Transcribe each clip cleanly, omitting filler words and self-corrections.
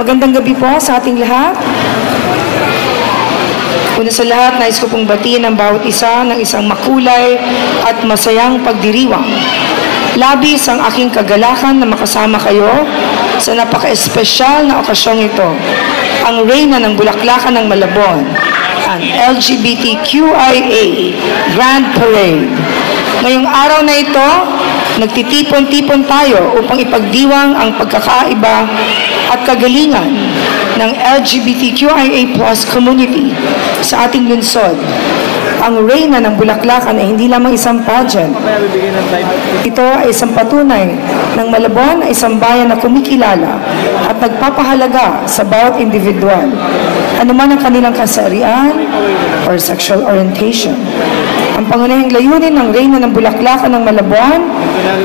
Magandang gabi po sa ating lahat. Una sa lahat, nais ko pong batiin ang bawat isa ng isang makulay at masayang pagdiriwang. Labis ang aking kagalakan na makasama kayo sa napaka-espesyal na okasyong ito, ang Reyna ng Bulaklakan ng Malabon, ang LGBTQIA Grand Parade. Ngayong araw na ito, nagtitipon-tipon tayo upang ipagdiwang ang pagkakaiba at kagalingan ng LGBTQIA+ community sa ating lungsod. Ang Reyna ng Bulaklakan ay hindi lamang isang pageant. Ito ay isang patunay ng Malabon ay isang bayan na kumikilala at nagpapahalaga sa bawat individual, anuman ang kanilang kasarian or sexual orientation. Ang pangunahing layunin ng Reyna ng Bulaklakan ng Malabon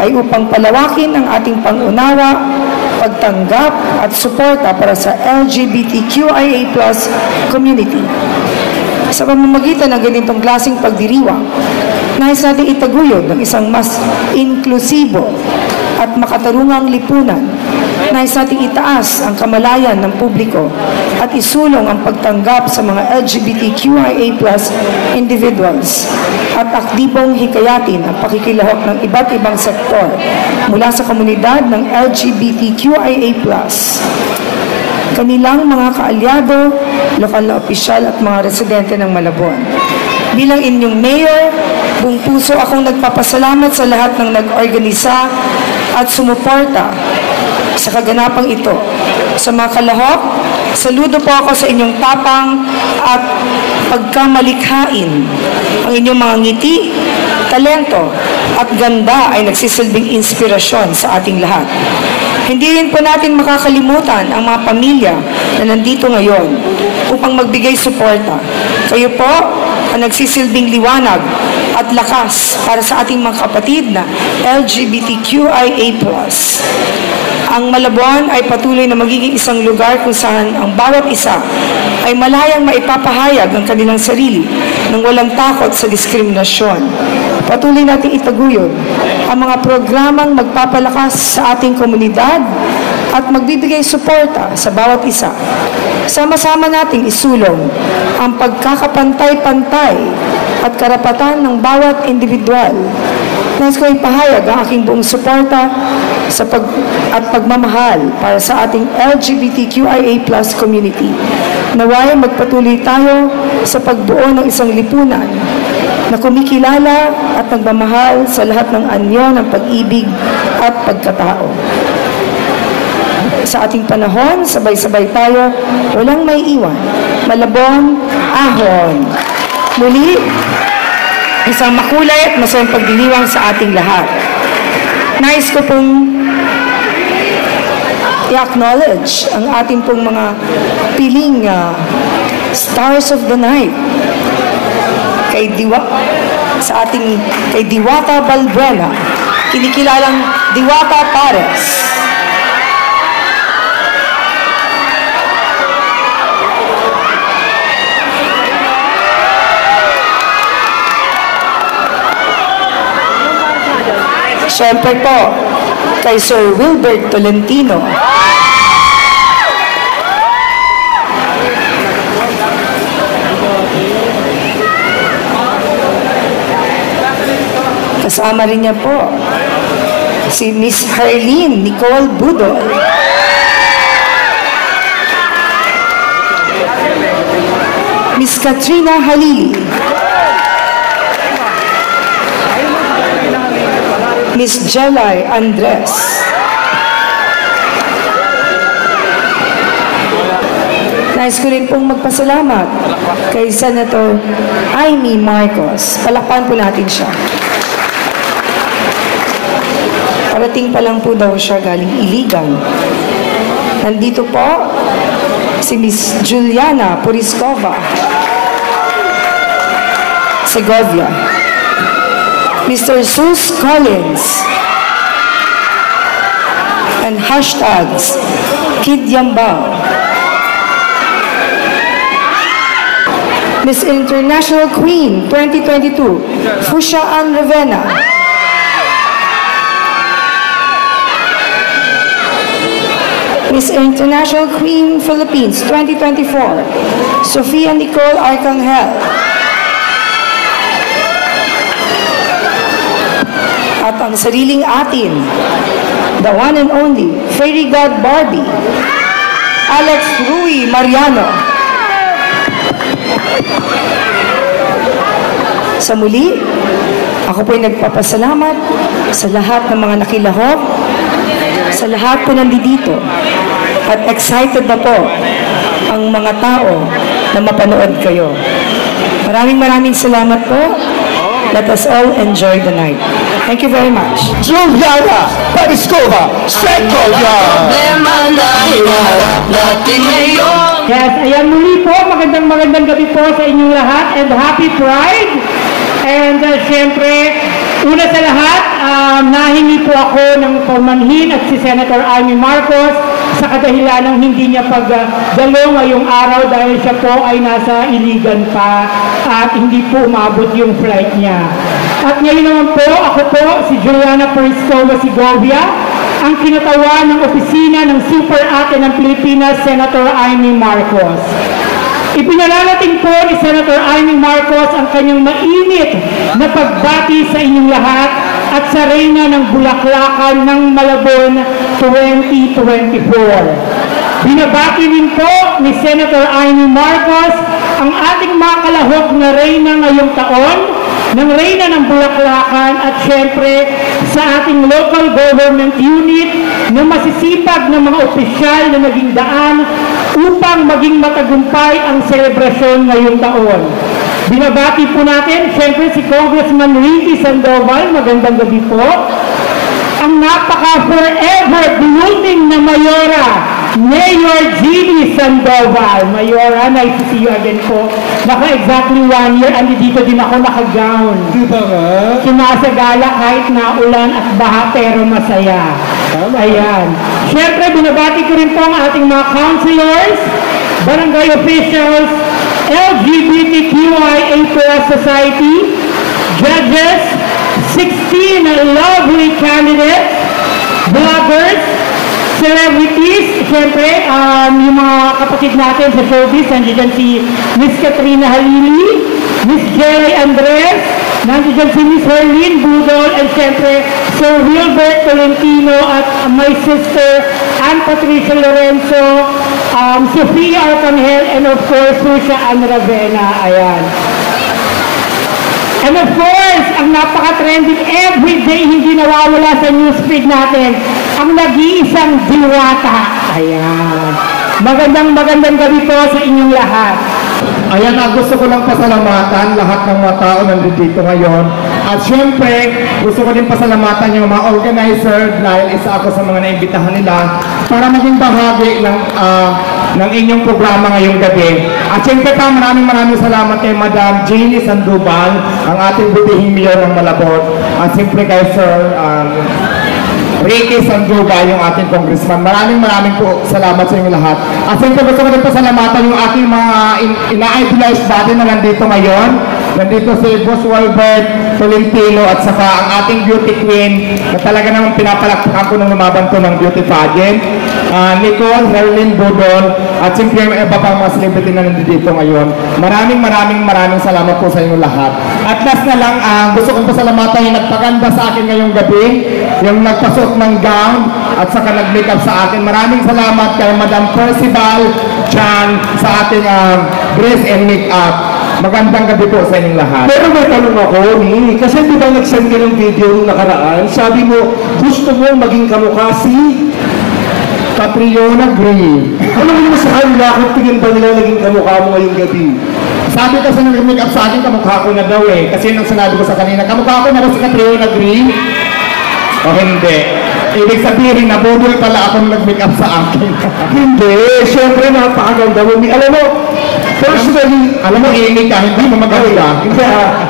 ay upang palawakin ang ating pangunawa, pagtanggap at suporta para sa LGBTQIA+ community. Sa pamamagitan ng ganitong klaseng pagdiriwang, nais natin itaguyod ng isang mas inklusibo at makatarungang lipunan. Nais natin itaas ang kamalayan ng publiko at isulong ang pagtanggap sa mga LGBTQIA+ individuals at aktibong hikayatin ang pakikilahok ng iba't ibang sektor mula sa komunidad ng LGBTQIA+. Kanilang mga kaalyado, lokal na opisyal at mga residente ng Malabon. Bilang inyong mayor, buong puso akong nagpapasalamat sa lahat ng nag-organisa at sumuporta sa kaganapang ito. Sa mga kalahok, saludo po ako sa inyong tapang at pagkamalikhain. Ang inyong mga ngiti, talento at ganda ay nagsisilbing inspirasyon sa ating lahat. Hindi rin po natin makakalimutan ang mga pamilya na nandito ngayon upang magbigay suporta. Kayo po ang nagsisilbing liwanag at lakas para sa ating mga kapatid na LGBTQIA+. Ang Malabon ay patuloy na magiging isang lugar kung saan ang bawat isa ay malayang maipapahayag ang kanilang sarili nang walang takot sa diskriminasyon. Patuloy natin itaguyod ang mga programang magpapalakas sa ating komunidad at magbibigay suporta sa bawat isa. Sama-sama nating isulong ang pagkakapantay-pantay at karapatan ng bawat individual. Nais ko ipahayag ang aking buong suporta at pagmamahal para sa ating LGBTQIA+ community. Naway magpatuloy tayo sa pagbuo ng isang lipunan na kumikilala at nagmamahal sa lahat ng anyo ng pag-ibig at pagkatao. Sa ating panahon, sabay-sabay tayo, walang may iwan. Malabon, ahon. Muli, isang makulay at masayang pagdiriwang sa ating lahat. Nais ko pong i-acknowledge ang ating pong mga piling stars of the night. Kay Diwata Balbuena, kinikilalang Diwata Pares. Siyempre po, kay Sir Wilbert Tolentino. Kasama rin niya po si Miss Harleen Nicole Budol. Miss Katrina Halili. Miss Jelay Andres. Nais ko rin pong magpasalamat kay Senator Amy Marcos. Palakpan po natin siya. Parating pa lang po daw siya galing Iligan. Nandito po si Miss Juliana Puriskova, Segovia. Mr. Sus Collins. And hashtags Kid Yambao. Miss International Queen 2022, Fusha Ann Ravena. Miss International Queen Philippines 2024, Sofia Nicole Arcangel. At ang sariling atin, the one and only Fairy God Barbie, Alex Rui Mariano. Sa muli, ako po'y nagpapasalamat sa lahat ng mga nakilahok, sa lahat po nandito, at excited na po ang mga tao na mapanood kayo. Maraming salamat po. Let us all enjoy the night. Thank you very much. Juliana Pariskova, Sekovia! Yes, ayan muli po. Magandang gabi po sa inyong lahat and happy Pride. And syempre, una sa lahat, nahingi po ako ng paumanhin at si Senator Amy Marcos sa kadahilan ng hindi niya pagdalo ngayong araw dahil siya po ay nasa Iligan pa at hindi po umabot yung flight niya. At ngayon naman po, ako po, si Juliana Pariskova Segovia, ang kinatawan ng opisina ng Super Ate ng Pilipinas, Senator Amy Marcos. Ipinalalating po ni Senator Amy Marcos ang kanyang mainit na pagbati sa inyong lahat at sa Reyna ng Bulaklakan ng Malabon 2024. Binabati rin po ni Senator Amy Marcos ang ating mga kalahok na Reyna ngayong taon, ng Reyna ng Bulaklakan at syempre sa ating local government unit na masisipag ng mga opisyal na naging daan upang maging matagumpay ang selebrasyon ngayong taon. Binabati po natin, syempre si Congressman Ricky Sandoval, magandang gabi po. Ang napaka-forever blooming na Mayora, Mayor Jeannie Sandoval. Mayora, nice to see you again po. Naka-exactly 1 year, andi dito din ako naka-gown. Diba nga? Sumasagala kahit naulan at baha pero masaya. Ayan. Siyempre, binabati ko rin po ang ating mga councilors, barangay officials, LGBTQIA+ society, judges, 16 lovely candidates, bloggers, celebrities, siyempre, yung mga kapatid natin sa showbiz, nandiyan si Miss Katrina Halili, Miss Jelly Andres, nandiyan si Miss Herlene Budol, and siyempre, Sir Wilbert Tolentino at my sister, Ann Patricia Lorenzo, Sofia Arcangel, and of course, Susha Ann Ravena. Ayan. And of course, ang napaka-trending everyday, hindi nawawala sa newsfeed natin, ang nag-iisang diwata. Ayan. Magandang gabi po sa inyong lahat. Ayan, gusto ko lang pasalamatan lahat ng mga tao nandito ngayon. At syempre, gusto ko din pasalamatan yung mga organizer dahil isa ako sa mga naimbitahan nila para maging bahagi ng inyong programa ngayong gabi. At syempre pa, maraming salamat kay Madam Jeannie Sandoval, ang ating butihing mayor ng Malabon. At syempre kay Sir Ricky Sandoval, yung ating congressman. Maraming po salamat sa inyo lahat. At siyempre gusto ko rin pasalamatan yung ating mga ina-idolize body na nandito ngayon. Nandito si Boss Wilbert Tolentino at saka ang ating beauty queen na talaga naman pinapalakpakan ko nung lumaban ko ng beauty pageant. Nicole, Herlene Budol, at siyempre yung iba pang mga celebrity na nandito ngayon. Maraming salamat po sa inyo lahat. At last na lang, gusto kong pasalamatan yung nagpaganda sa akin ngayong gabi, yung nagpasok ng gown at saka nag-makeup sa akin. Maraming salamat kay Madam Percival Chan sa ating dress and makeup. Magandang gabi po sa inyong lahat. Pero may tanong ako, kasi di ba nag-send ka ng video nung nakaraan, sabi mo, gusto mo maging kamukha si Catriona Gray. Ano mo sa kanila kung tingin ba nila naging kamukha mo ngayong gabi? Sabi kasi ng make-up sa akin, kamukha ko na daw eh. Kasi nung sinabi ko sa kanina, kamukha ko na ba si Catriona Gray? O hindi. Ibig sabihin, nabudol pala akong nag-make-up sa akin. Hindi, syempre napakaganda mo. Alam mo, personally, alam mo, iingay ka, hindi mo maganda. Hindi,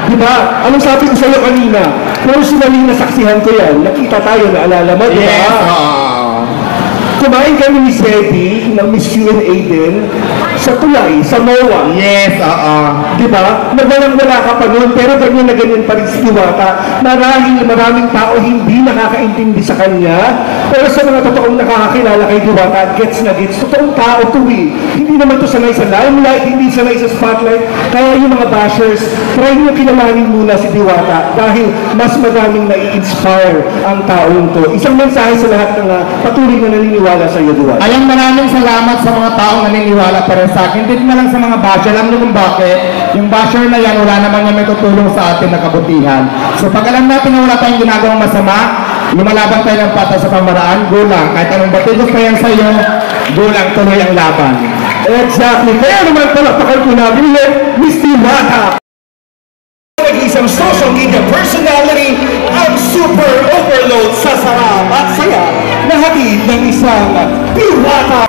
di ba? Anong sabi ko sa'yo kanina? Personally, nasaksihan ko yan. Nakita tayo, naalala mo, di ba? Yes, kumain kami ni Sedi, ng Miss Q&A din, sa Tulay, sa MOA. Yes, oo. Di ba? Wala ka pa noon, pero ganyan na ganyan pa rin si Diwata. Maraming tao hindi nakakaintindi sa kanya, pero sa mga totoong nakakakilala kay Diwata, gets na gets. Totoong tao to eh. Hindi naman to sanay sa limelight, hindi sanay sa spotlight. Kaya yung mga bashers, try nyo kilalanin muna si Diwata dahil mas madaming nai-inspire ang taong to. Isang mensahe sa lahat ng patuloy na naniniwala sa iyo, Diwata. Ayan, maraming salamat sa mga taong naniniwala pa rin sa akin. Dito na lang sa mga basher. Alam niyo kung bakit? Yung basher na yan, wala naman yan may tutulong sa atin na kabutihan. So pag alam natin na wala tayong ginagawang masama, lumalaban tayo ng patas sa pamaraan, go lang. Kahit anong batigos pa yan sa'yo, go lang, tuloy ang laban. Exactly. Kaya naman palakpakan ko namin ulit, Miss Diwata. Isang social media personality ang super overload sa sarap at saya na hatid ng isang Diwata.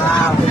Wow!